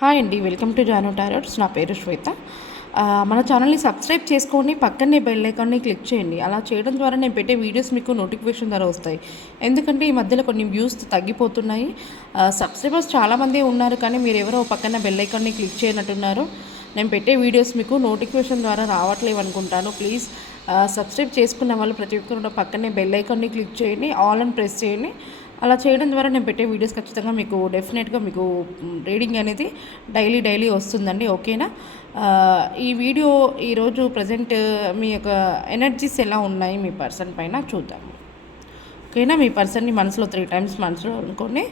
Hi అండి, welcome to Janu టారోట్స్. నా పేరు శ్వేత. మన ఛానల్ని సబ్స్క్రైబ్ చేసుకొని పక్కనే బెల్ ఐకాన్ని క్లిక్ చేయండి. అలా చేయడం ద్వారా నేను పెట్టే వీడియోస్ మీకు నోటిఫికేషన్ ద్వారా వస్తాయి. ఎందుకంటే ఈ మధ్యలో కొన్ని వ్యూస్ తగ్గిపోతున్నాయి. సబ్స్క్రైబర్స్ చాలామంది ఉన్నారు, కానీ మీరు ఎవరో పక్కన బెల్ ఐకాన్ని క్లిక్ చేయనట్టున్నారు. నేను పెట్టే వీడియోస్ మీకు నోటిఫికేషన్ ద్వారా రావట్లేవు అనుకుంటాను. ప్లీజ్ సబ్స్క్రైబ్ చేసుకున్న వాళ్ళు ప్రతి ఒక్కరు పక్కనే బెల్ ఐకాన్ని క్లిక్ చేయండి, ఆల్ అని ప్రెస్ చేయండి. అలా చేయడం ద్వారా నేను పెట్టే వీడియోస్ ఖచ్చితంగా మీకు డెఫినెట్గా మీకు రీడింగ్ అనేది డైలీ వస్తుందండి. ఓకేనా? ఈ వీడియో ఈరోజు ప్రజెంట్ మీ యొక్క ఎనర్జీస్ ఎలా ఉన్నాయి మీ పర్సన్ పైన చూద్దాం. ఓకేనా? మీ పర్సన్ని మనసులో 3 టైమ్స్ మనసులో అనుకోండి.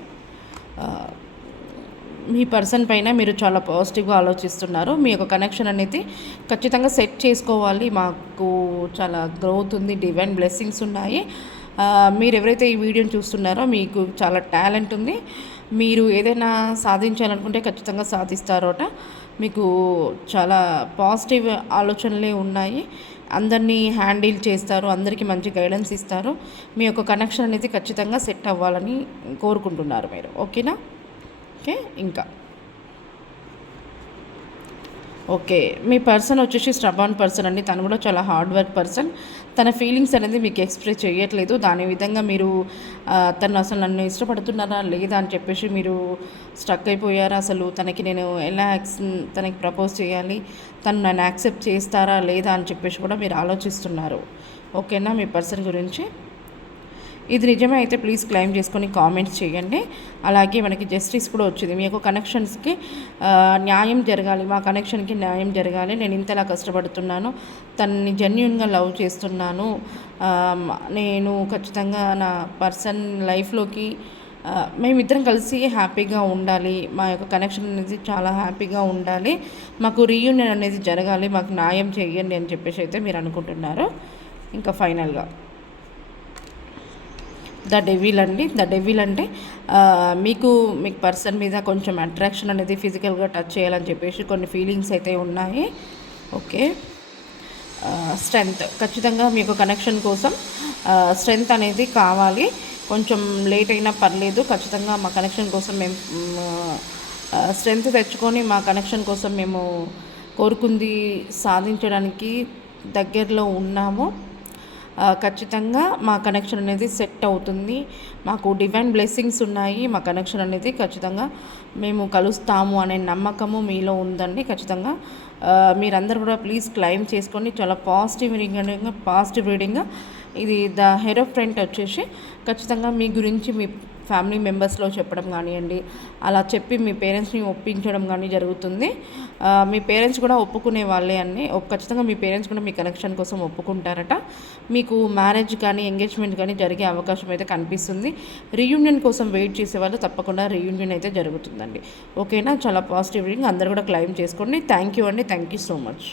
మీ పర్సన్ పైన మీరు చాలా పాజిటివ్గా ఆలోచిస్తున్నారు. మీ యొక్క కనెక్షన్ అనేది ఖచ్చితంగా సెట్ చేసుకోవాలి. మాకు చాలా గ్రోత్ ఉంది, డివైన్ బ్లెస్సింగ్స్ ఉన్నాయి. మీరు ఎవరైతే ఈ వీడియోని చూస్తున్నారో మీకు చాలా టాలెంట్ ఉంది. మీరు ఏదైనా సాధించాలనుకుంటే ఖచ్చితంగా సాధిస్తారట. మీకు చాలా పాజిటివ్ ఆలోచనలే ఉన్నాయి. అందరినీ హ్యాండిల్ చేస్తారు, అందరికీ మంచి గైడెన్స్ ఇస్తారు. మీ యొక్క కనెక్షన్ అనేది ఖచ్చితంగా సెట్ అవ్వాలని కోరుకుంటున్నారు మీరు. ఓకేనా? ఓకే. ఇంకా ఓకే, మీ పర్సన్ వచ్చేసి స్ట్రబాన్ పర్సన్ అండి. తను కూడా చాలా హార్డ్ వర్క్ పర్సన్. తన ఫీలింగ్స్ అనేది మీకు ఎక్స్ప్రెస్ చేయట్లేదు. దాని విధంగా మీరు తను అసలు నన్ను ఇష్టపడుతున్నారా లేదా అని చెప్పేసి మీరు స్ట్రక్ అయిపోయారా? అసలు తనకి నేను ఎలా తనకి ప్రపోజ్ చేయాలి, తను నన్ను యాక్సెప్ట్ చేస్తారా లేదా అని చెప్పేసి కూడా మీరు ఆలోచిస్తున్నారు. ఓకేనా? మీ పర్సన్ గురించి ఇది నిజమే అయితే ప్లీజ్ క్లైమ్ చేసుకొని కామెంట్స్ చేయండి. అలాగే మనకి జస్టిస్ కూడా వచ్చింది. మీ యొక్క కనెక్షన్స్కి న్యాయం జరగాలి, మా కనెక్షన్కి న్యాయం జరగాలి. నేను ఇంతలా కష్టపడుతున్నాను, తనని జెన్యున్గా లవ్ చేస్తున్నాను. నేను ఖచ్చితంగా నా పర్సన్ లైఫ్లోకి మేమిద్దరం కలిసి హ్యాపీగా ఉండాలి. మా యొక్క కనెక్షన్ అనేది చాలా హ్యాపీగా ఉండాలి. మాకు రీయూనియన్ అనేది జరగాలి, మాకు న్యాయం చేయండి అని చెప్పేసి అయితే మీరు అనుకుంటున్నారు. ఇంకా ఫైనల్గా ద డెవిల్ అండి. ద డెవిల్ అంటే మీకు పర్సన్ మీద కొంచెం అట్రాక్షన్ అనేది ఫిజికల్గా టచ్ చేయాలని చెప్పేసి కొన్ని ఫీలింగ్స్ అయితే ఉన్నాయి. ఓకే. స్ట్రెంగ్త్ ఖచ్చితంగా మీకు కనెక్షన్ కోసం స్ట్రెంగ్త్ అనేది కావాలి. కొంచెం లేట్ అయినా పర్లేదు, ఖచ్చితంగా మా కనెక్షన్ కోసం మేము స్ట్రెంగ్త్ తెచ్చుకొని మా కనెక్షన్ కోసం మేము కోరుకుంది సాధించడానికి దగ్గరలో ఉన్నాము. ఖచ్చితంగా మా కనెక్షన్ అనేది సెట్ అవుతుంది. మాకు డివైన్ బ్లెస్సింగ్స్ ఉన్నాయి. మా కనెక్షన్ అనేది ఖచ్చితంగా మేము కలుస్తాము అనే నమ్మకము మీలో ఉందండి. ఖచ్చితంగా మీరందరూ కూడా ప్లీజ్ క్లైమ్ చేసుకోండి. చాలా పాజిటివ్ రీడింగ్. ఇది ద హెరోఫ్రెంట్ వచ్చేసి ఖచ్చితంగా మీ గురించి మీ ఫ్యామిలీ మెంబర్స్లో చెప్పడం కానివ్వండి, అలా చెప్పి మీ పేరెంట్స్ని ఒప్పించడం కానీ జరుగుతుంది. మీ పేరెంట్స్ కూడా ఒప్పుకునే వాళ్ళే అన్నీ. ఖచ్చితంగా మీ పేరెంట్స్ కూడా మీ కనెక్షన్ కోసం ఒప్పుకుంటారట. మీకు మ్యారేజ్ కానీ ఎంగేజ్మెంట్ కానీ జరిగే అవకాశం అయితే కనిపిస్తుంది. రీయూనియన్ కోసం వెయిట్ చేసేవాళ్ళు తప్పకుండా రీయూనియన్ అయితే జరుగుతుందండి. ఓకేనా? చాలా పాజిటివ్ రీడింగ్. అందరూ కూడా క్లైమ్ చేసుకోండి. థ్యాంక్ యూ అండి. Thank you so much.